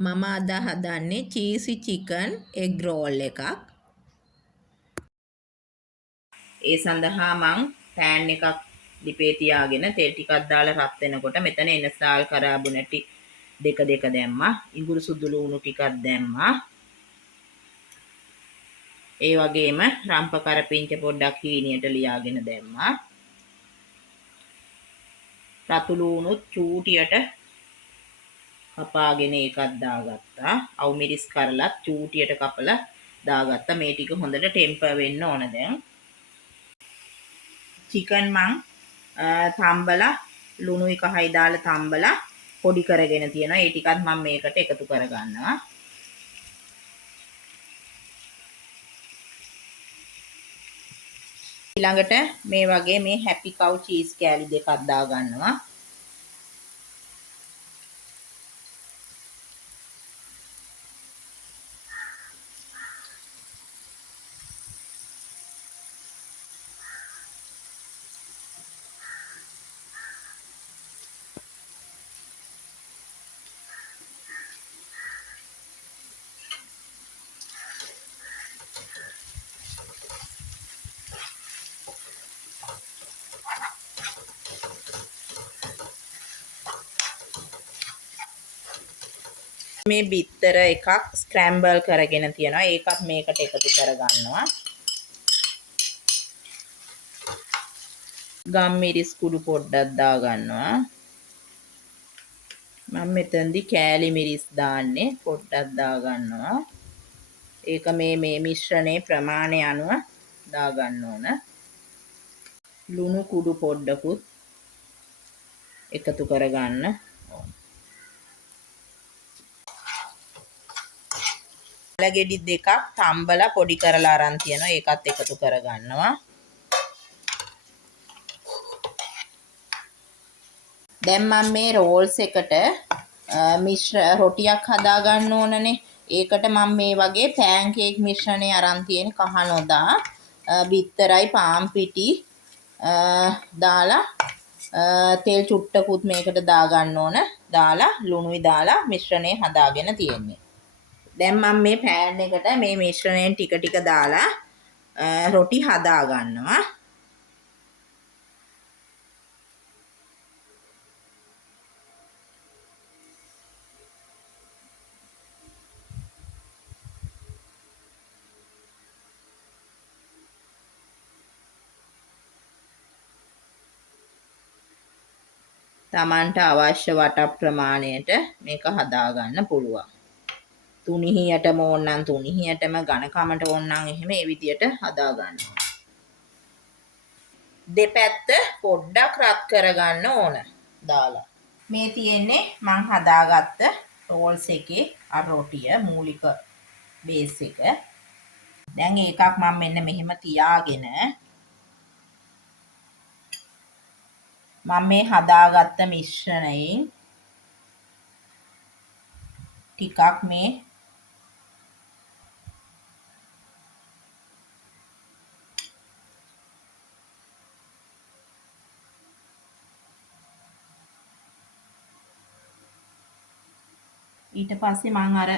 මම අද හදන්නේ චීසි චිකන් එග් රෝල් එකක්. ඒ සඳහා මං පෑන් එකක් ලිපේ තියාගෙන තෙල් ටිකක් දාලා රත් වෙනකොට මෙතන එනසාල් කරාබුනටි දෙක දැම්මා. ඉඟුරු සුදු ලුණු ටිකක් දැම්මා. ඒ වගේම රම්ප කරපිංච පොඩ්ඩක් හීනියට ලියාගෙන දැම්මා. රතු ලුණුත් චූටියට කපාගෙන ඒකත් දාගත්තා. අවු මිරිස් කරලත් චූටියට කපලා දාගත්තා. මේ ටික හොඳට ටෙම්පර් වෙන්න ඕන දැන්. චිකන් මං තම්බලා ලුණුයි කහයි දාලා තම්බලා පොඩි කරගෙන තියෙනවා. ඒ ටිකත් මම මේකට එකතු කරගන්නවා. ඊළඟට මේ වගේ මේ හැපි කව් චීස් කෑලි දෙකක් දාගන්නවා. මේ බිත්තර එකක් ස්ක්‍රැම්බල් කරගෙන තියෙනවා. ඒකත් මේකට එකතු කරගන්නවා. ගම්මිරිස් කුඩු පොඩ්ඩක් දාගන්නවා. මම මෙතනදි කෑලි මිරිස් දාන්නේ පොඩ්ඩක් දාගන්නවා. ඒක මේ මිශ්‍රණයේ ප්‍රමාණය අනුව දාගන්න ඕන. ලුණු කුඩු පොඩ්ඩකුත් එකතු කරගන්න ඕන. ගෙඩි දෙකක් තම්බලා පොඩි කරලා අරන් තියෙනවා. ඒකත් එකතු කරගන්නවා. දැන් මම මේ රෝල්ස් එකට මිශ්‍ර රොටියක් හදා ගන්න ඕනනේ. ඒකට මම මේ වගේ පෑන්කේක් මිශ්‍රණය අරන් තියෙන කහ නොදා බිත්තරයි පාන් පිටි දාලා තෙල් චුට්ටකුත් මේකට දා ගන්න ඕන. දාලා ලුණුයි දාලා මිශ්‍රණය හදාගෙන තියෙන්නේ. දැන් මම මේ පෑන් එකට මේ මිශ්‍රණයෙන් ටික ටික දාලා රොටි හදා ගන්නවා. තමන්ට අවශ්‍ය වට ප්‍රමාණයට මේක හදා ගන්න පුළුවන්. තුනිහියටම ඕනනම් තුනිහියටම ඝනකමට ඕනනම් එහෙම ඒ විදියට හදා ගන්නවා. දෙපැත්ත පොඩ්ඩක් රත් කරගන්න ඕන දාලා. මේ තියෙන්නේ මං හදාගත්ත රෝල්ස් එකේ අර රොටිය මූලික බේස් එක. දැන් ඒකක් මම මෙන්න මෙහෙම තියාගෙන මම මේ හදාගත්ත මිශ්‍රණයෙන් ටිකක් මේ ඊට පස්සේ මම අර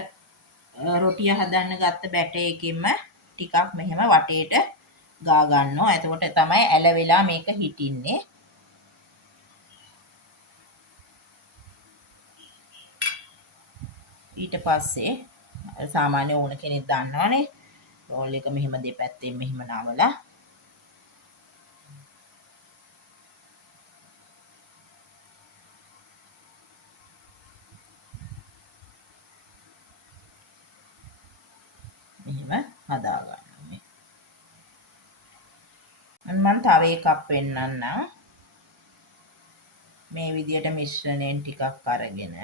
රොටිය හදන්න ගත්ත බැටර් එකෙන්ම ටිකක් මෙහෙම වටේට ගා ගන්නවා. එතකොට තමයි ඇලවිලා මේක හිටින්නේ. ඊට පස්සේ සාමාන්‍ය ඕන කෙනෙක් දන්නවනේ රෝල් එක මෙහෙම දෙපැත්තෙන් මෙහෙම නවලා මෙහෙම හදා ගන්නවා. මම තව එකක් පෙන්නන්නම්. මේ විදියට මිශ්‍රණයෙන් ටිකක් අරගෙන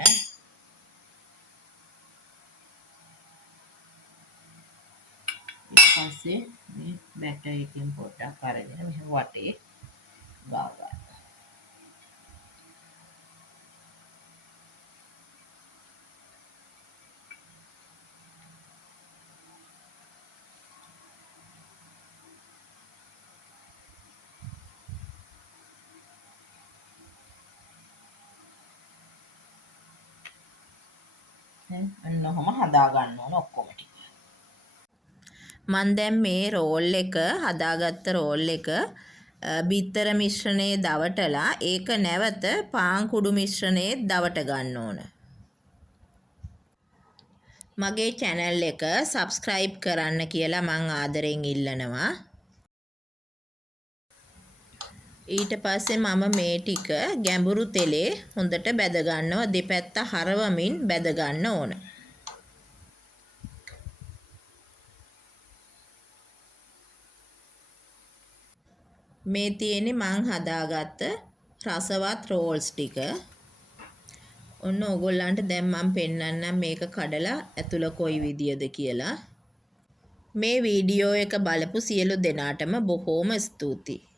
ඊට පස්සේ මේ බැටර් එකෙන් පොඩ්ඩක් අරගෙන මෙහෙම වටේ ගා ගන්න. අන්න ඔහොම හදා ගන්න ඕන ඔක්කොම ටික. මන් දැන් මේ රෝල් එක හදාගත්ත රෝල් එක බිත්තර මිශ්‍රණයේ දවටලා ඒක නැවත පාන් කුඩු මිශ්‍රණයේ දවට ගන්න ඕන. මගේ channel එක subscribe කරන්න කියලා මං ආදරෙන් ඉල්ලනවා. ඊට පස්සේ මම මේ ටික ගැඹුරු තෙලේ හොඳට බැද ගන්නවා. දෙපැත්ත හරවමින් බැද ගන්න ඕන. මේ තියෙන්නේ මං හදාගත්ත රසවත් රෝල්ස් ටික. ඔන්න ඕගොල්ලන්ට දැන් මම පෙන්නන්නම් මේක කඩලා ඇතුළ කොයි විදියද කියලා. මේ වීඩියෝ එක බලපු සියලු දෙනාටම බොහෝම ස්තුතියි.